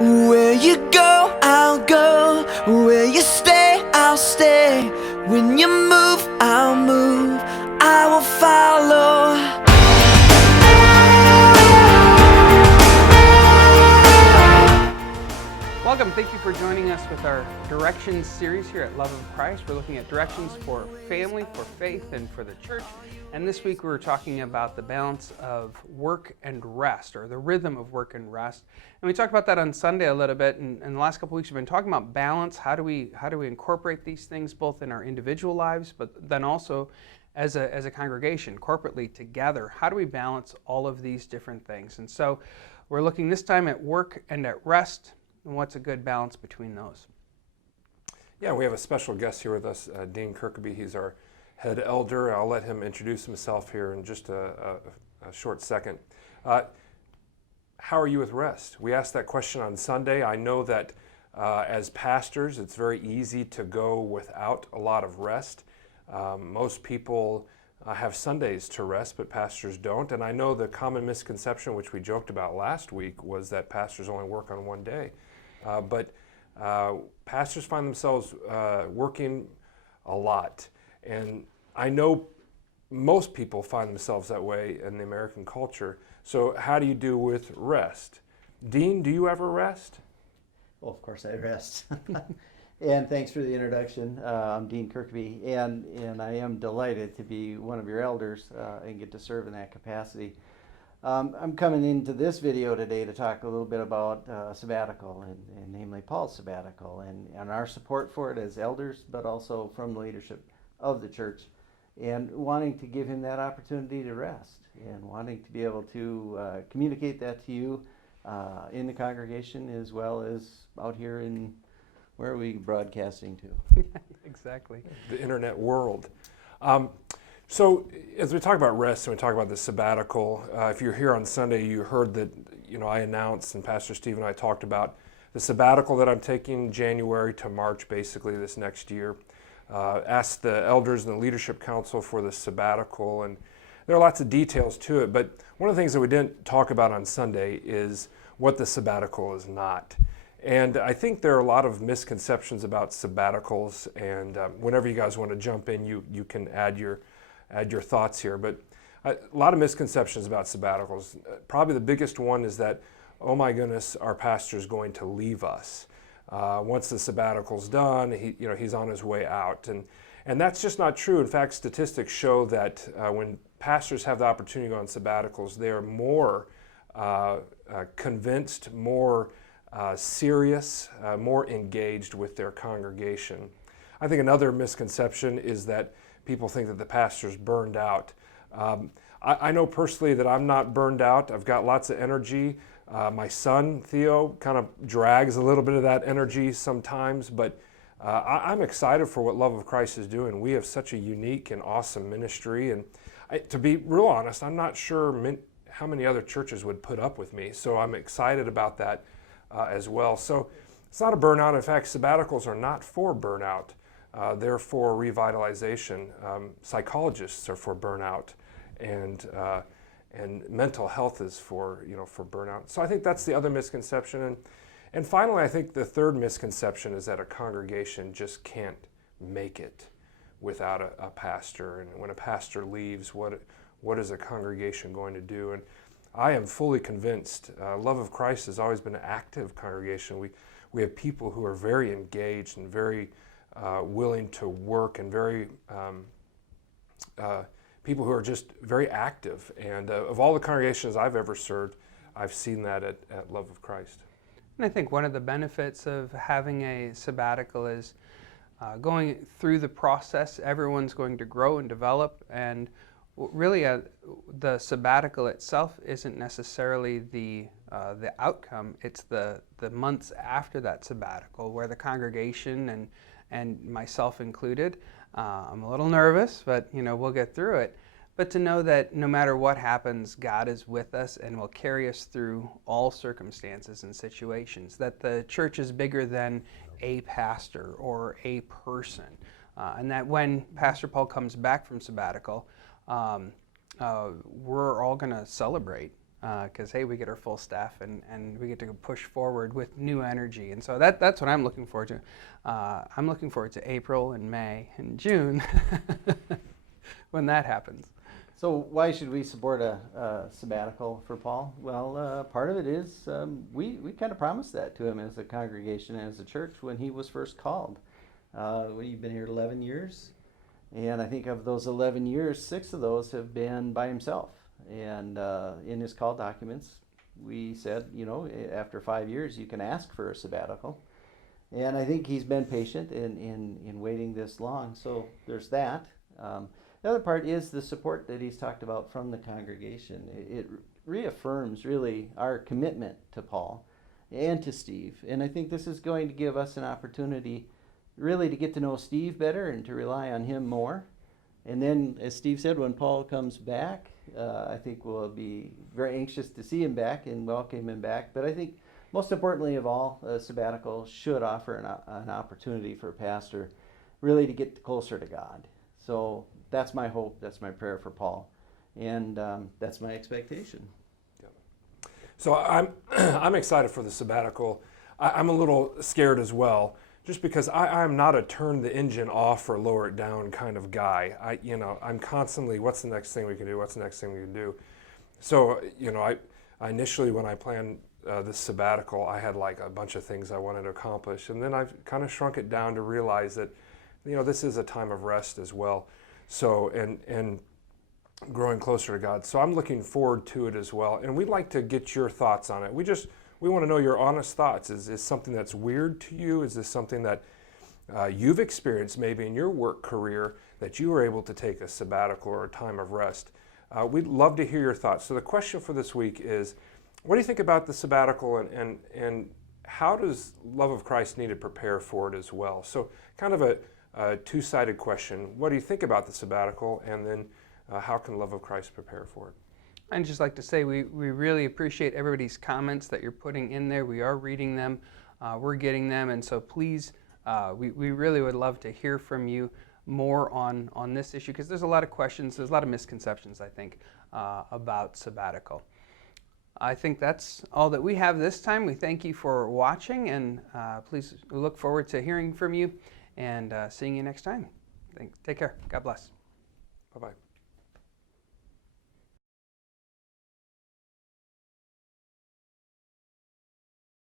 Where you go, I'll go. Where you stay, I'll stay. When you move, I'll move. I will follow. Welcome. Thank you for joining us with our Directions series here at Love of Christ. We're looking at directions for family, for faith, and for the church. And this week we're talking about the balance of work and rest, or the rhythm of work and rest. And we talked about that on Sunday a little bit. And in the last couple of weeks we've been talking about balance. How do we incorporate these things both in our individual lives, but then also as a congregation, corporately together? How do we balance all of these different things? And so we're looking this time at work and at rest. And what's a good balance between those? Yeah, we have a special guest here with us, Dean Kirkeby. He's our head elder. I'll let him introduce himself here in just a short second. How are you with rest? We asked that question on Sunday. I know that as pastors, it's very easy to go without a lot of rest. Most people have Sundays to rest, but pastors don't. And I know the common misconception, which we joked about last week, was that pastors only work on one day. But pastors find themselves working a lot. And I know most people find themselves that way in the American culture. So how do you do with rest? Dean, do you ever rest? Well, of course I rest. And thanks for the introduction. I'm Dean Kirkeby, and I am delighted to be one of your elders and get to serve in that capacity. I'm coming into this video today to talk a little bit about sabbatical, and namely Paul's sabbatical, and our support for it as elders, but also from the leadership of the church, and wanting to give him that opportunity to rest, and wanting to be able to communicate that to you in the congregation, as well as out here in, where are we broadcasting to? Exactly. The internet world. So as we talk about rest and we talk about the sabbatical, if you're here on Sunday, you heard that I announced, and Pastor Steve and I talked about the sabbatical that I'm taking January to March, basically this next year. Asked the elders and the leadership council for the sabbatical, and there are lots of details to it, but one of the things that we didn't talk about on Sunday is what the sabbatical is not. And I think there are a lot of misconceptions about sabbaticals, and whenever you guys want to jump in, you can add your thoughts here. But a lot of misconceptions about sabbaticals. Probably the biggest one is that, oh my goodness, our pastor's going to leave us. Once the sabbatical's done, he's on his way out. And that's just not true. In fact, statistics show that when pastors have the opportunity to go on sabbaticals, they are more convinced, more serious, more engaged with their congregation. I think another misconception is that people think that the pastor's burned out. I know personally that I'm not burned out. I've got lots of energy. My son, Theo, kind of drags a little bit of that energy sometimes, but I'm excited for what Love of Christ is doing. We have such a unique and awesome ministry, and to be real honest, I'm not sure how many other churches would put up with me, so I'm excited about that as well. So it's not a burnout. In fact, sabbaticals are not for burnout. They're for revitalization. Psychologists are for burnout, and mental health is for burnout. So I think that's the other misconception. And finally, I think the third misconception is that a congregation just can't make it without a pastor. And when a pastor leaves, what is a congregation going to do? And I am fully convinced. Love of Christ has always been an active congregation. We have people who are very engaged and very willing to work, and very people who are just very active. And of all the congregations I've ever served, I've seen that at Love of Christ. And I think one of the benefits of having a sabbatical is going through the process. Everyone's going to grow and develop, and really the sabbatical itself isn't necessarily the outcome. It's the months after that sabbatical where the congregation and myself included, I'm a little nervous, but we'll get through it. But to know that no matter what happens, God is with us and will carry us through all circumstances and situations, that the church is bigger than a pastor or a person, and that when Pastor Paul comes back from sabbatical, we're all going to celebrate because hey, we get our full staff and we get to go push forward with new energy. And so that's what I'm looking forward to. I'm looking forward to April and May and June when that happens. So why should we support a sabbatical for Paul? Well, part of it is we kind of promised that to him as a congregation and as a church when he was first called. We've been here 11 years, and I think of those 11 years, 6 of those have been by himself. And in his call documents, we said, you know, after 5 years, you can ask for a sabbatical. And I think he's been patient in waiting this long. So there's that. The other part is the support that he's talked about from the congregation. It reaffirms really our commitment to Paul and to Steve. And I think this is going to give us an opportunity really to get to know Steve better and to rely on him more. And then, as Steve said, when Paul comes back, I think we'll be very anxious to see him back and welcome him back. But I think most importantly of all, a sabbatical should offer an opportunity for a pastor really to get closer to God. So that's my hope, that's my prayer for Paul, and that's my expectation. Yeah. So I'm excited for the sabbatical. I'm a little scared as well, just because I'm not a turn the engine off or lower it down kind of guy. I'm constantly, what's the next thing we can do? What's the next thing we can do? So, I initially, when I planned this sabbatical, I had like a bunch of things I wanted to accomplish, and then I've kind of shrunk it down to realize that, this is a time of rest as well. So, and growing closer to God. So I'm looking forward to it as well. And we'd like to get your thoughts on it. We want to know your honest thoughts. Is this something that's weird to you? Is this something that you've experienced maybe in your work career, that you were able to take a sabbatical or a time of rest? We'd love to hear your thoughts. So the question for this week is, what do you think about the sabbatical, and how does Love of Christ need to prepare for it as well? So kind of a two-sided question. What do you think about the sabbatical, and then how can Love of Christ prepare for it? I'd just like to say we really appreciate everybody's comments that you're putting in there. We are reading them, we're getting them, and so please, we really would love to hear from you more on this issue, because there's a lot of questions, there's a lot of misconceptions, I think, about sabbatical. I think that's all that we have this time. We thank you for watching, and please look forward to hearing from you and seeing you next time. Take care. God bless. Bye-bye.